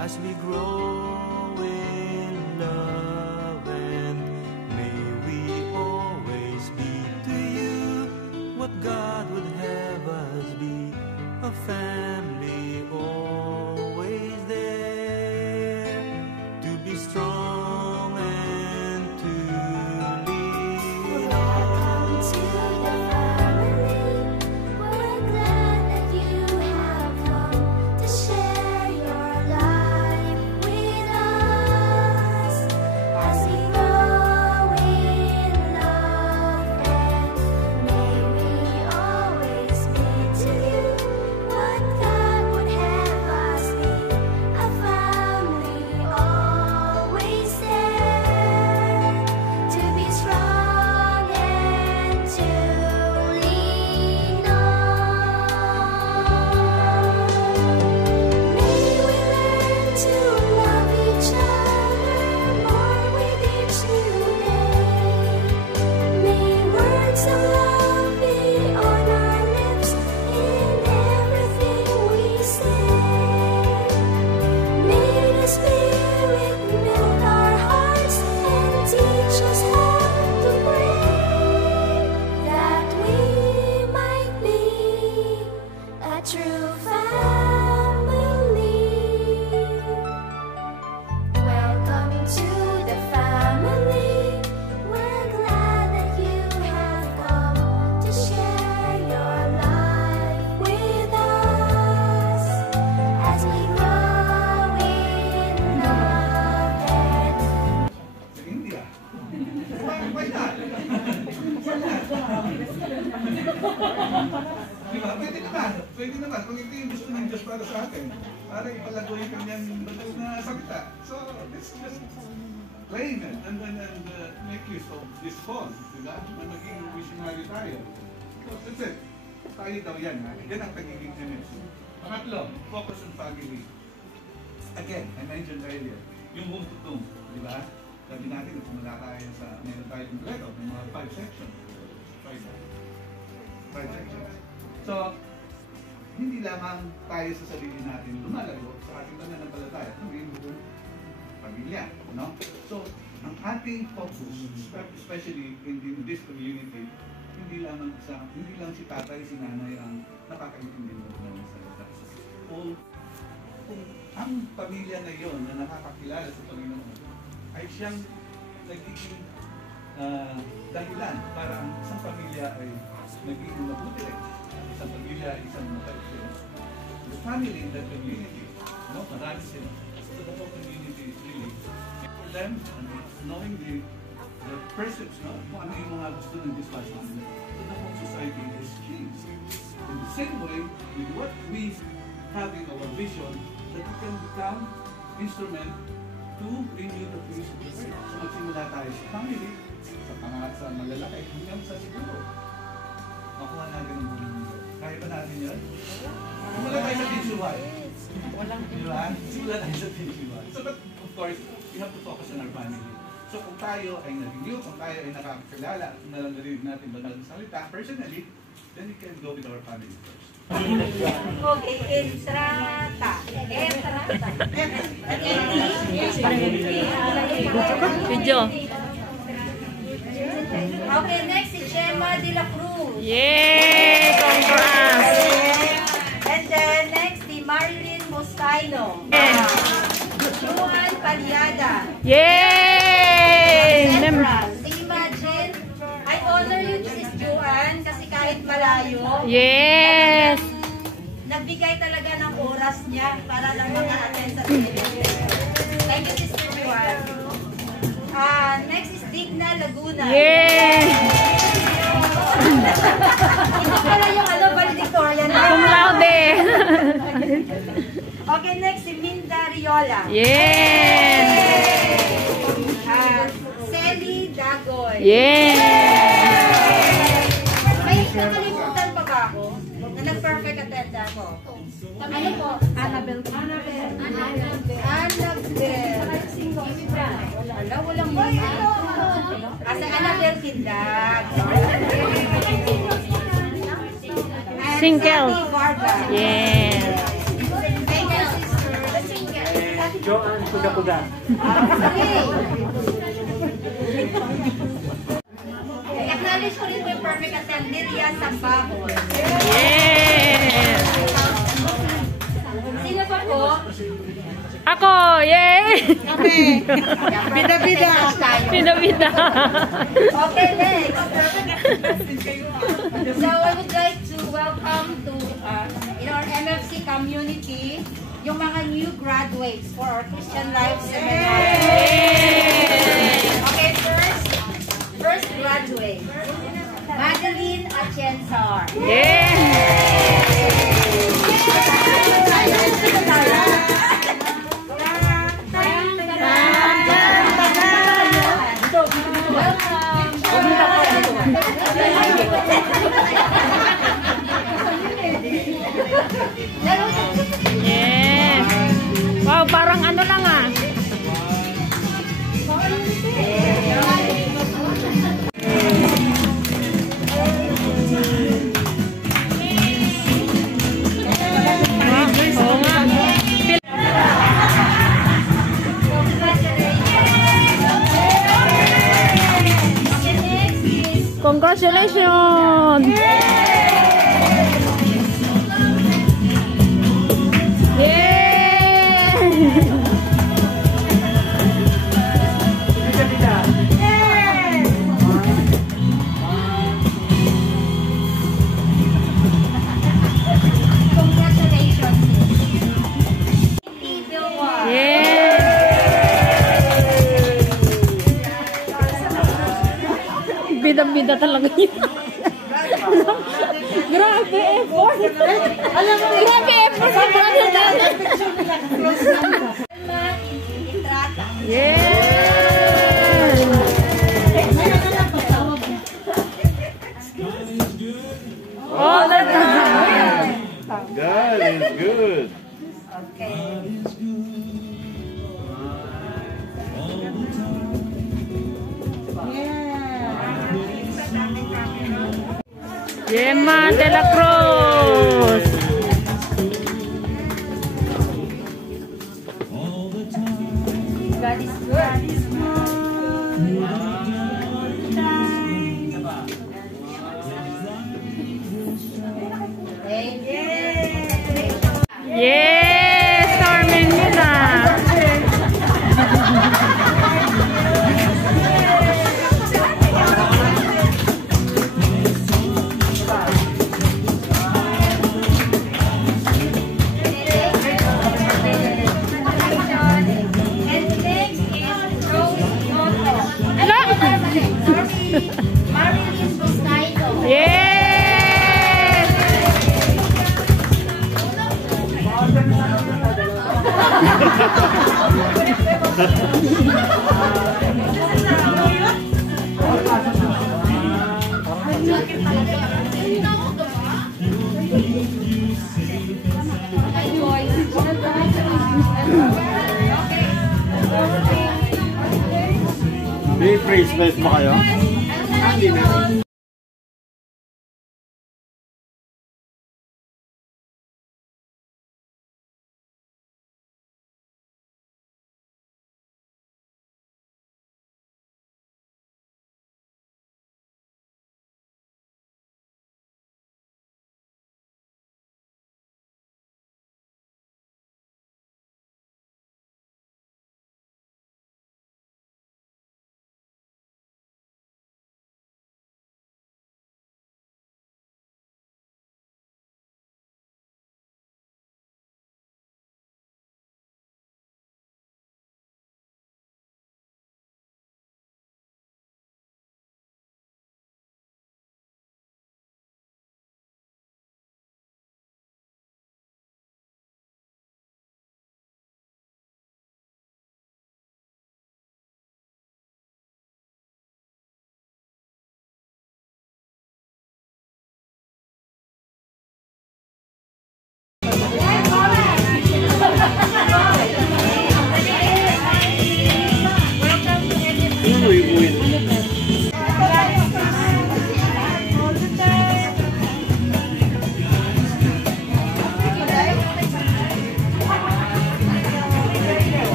as we grow in love, and may we always be to you what God would have us be, a family always there to be strong and to lean on. Welcome to the family. We're glad that you have come to share your life with us as we grow in love, and may we always be to you what God would have us be, a family always there to be strong and to lean on. May we learn to love each other more with each new day. May words of love be on our lips in everything we say. May the Spirit melt our hearts and teach us how to pray, that we might be a true family. Welcome to the family. We're glad that you have come to share your life with us as we grow in love and Sa India. Why not? Diba? Pwede naman. Pwede naman. Kung ito yung gusto ng Diyos para sa atin, para ipalago yung kanyang banal na salita. So, let's just claim it and make use of this phone. Diba? Na maging missionary tayo. So, that's it. Tayo daw yan. Ha? Yan ang pagiging image. Pangatlo, focus on family. Again, I mentioned earlier, yung home to tomb. Diba? Sabi natin, mula tayo sa, meron tayo kompleto, ng mga 5 sections. 5 sections. So, hindi lamang tayo sa sarili natin lumalago sa ating pananampalataya, kundi yung pamilya, no? So, ang ating focus, especially in this community, hindi lang si tatay, si nanay ang nakakaintindi mo ng salita. Kung ang pamilya na yon na nakakakilala sa Panginoon ay siyang nagiging dahilan para ang isang pamilya ay nagiging mabuti rin. Isang pamilya ay isang matalit. The family in the community, no? Marami sila. So the whole community is really for them, and knowing the precepts, no? Kung ano yung mga gusto ng dispassion, so the whole society is changed. In the same way, with what we have in our vision, that we can become instrument to renew the face of the earth. So magsimula tayo sa family, sa malalaki, hanggang sa siguro. Makuha natin ang buong mundo. Kaya ba natin yun? Simula tayo sa PG1. Diba? Simula tayo sa PG1. So but of course, we have to focus on our family. So kung tayo ay nag-renew, kung tayo ay nakakakilala, at narinig natin ba natin salita, personally, then we can go with our family first. Okay, entrata. Video. Okay, next si Gemma de la Cruz. Yay! Congrats! And then next si Marilyn Moscaino. Juan Paliada. Yay! Central. Imagine, I honor you, Sis Juan, kasi kahit malayo, Yes! nagbigay talaga ng oras niya para lang maka-attend sa celebration. Thank you, Sister Juan. Next is Digna Laguna. Yay! Ito pala yung valedictorian. Cum laude! Okay, next si Minda Riola. Yay! Selly Dagoy. Yay! May nakalimutan pa ba ako na nag-perfect attend ako? Ano po? Annabelle. Walang ba? Asa Annabelle Tindag. Single. Kathy Vargas. Yes. Thank you, sister. Joanne Puga-Puga. Acknowledge ko rin po yung perfect attendee, Ria Sambahol. Yes! Sino pa po? Ako! Yay! Kami. Bida-bida. Pinabida. Okay, next. So I would like to welcome to in our MFC community yung mga new graduates for our Christian Life Seminar. Okay, first graduate, Madeline Atienzar. Yes! Wow, parang ano lang ah. Oo nga. Congratulations! Yay! Congratulations. Bilwa. Bida-bida talaga yun. Grabe effort. Alam mo, Grabe effort sa brother natin. Alma Intrata. Yes! Oh, that's God is good. Okay. Gemma de la Cruz. God is good. Thank you. Yes, Carmen Mina. And next is Rose Noto. Marilyn Buscaino. Yes! May bracelet mo kayo?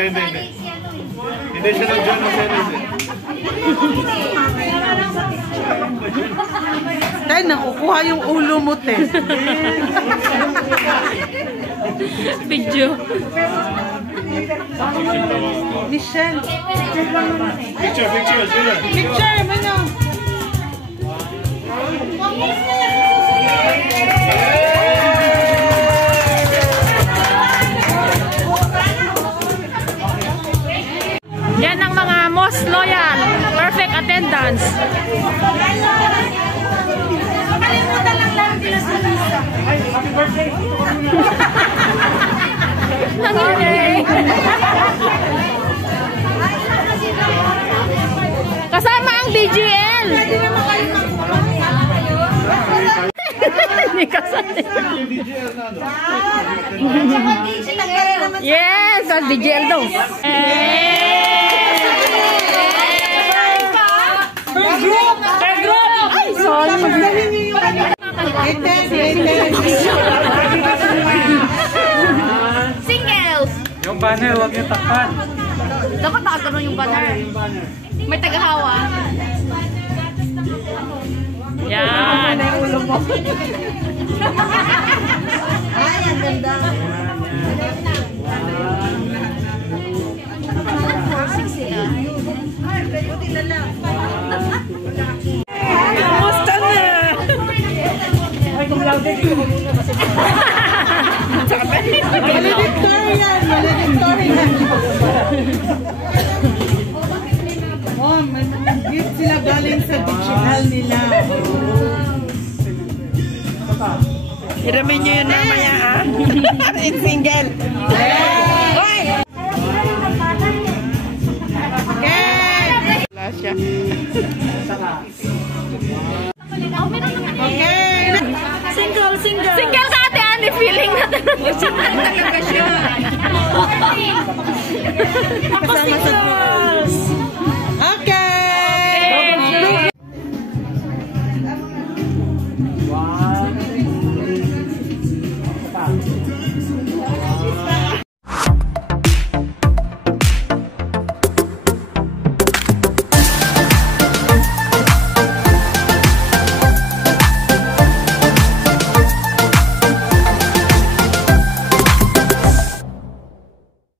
Hindi. Hindi siya nandiyan ng series eh. Tay, nakukuha yung ulo mo, te. Video. Michelle. Picture, sila. Picture, ano? Yan ang mga most loyal. Perfect attendance. Makalimutan lang lang din sa visa. Happy birthday! Kasama ang DGL. Hindi kasama. Yes, ang DGL daw. Ay, sorry. Singles! Yung banner, huwag niyo takpan. Dapat nakagano'n yung banner. May tagahawa. Yan. Ay, ang ganda. Kamusta na? Valedictorian! Oh, may gift sila galing sa digital nila. Iramin nyo yun mamaya, ah. Single.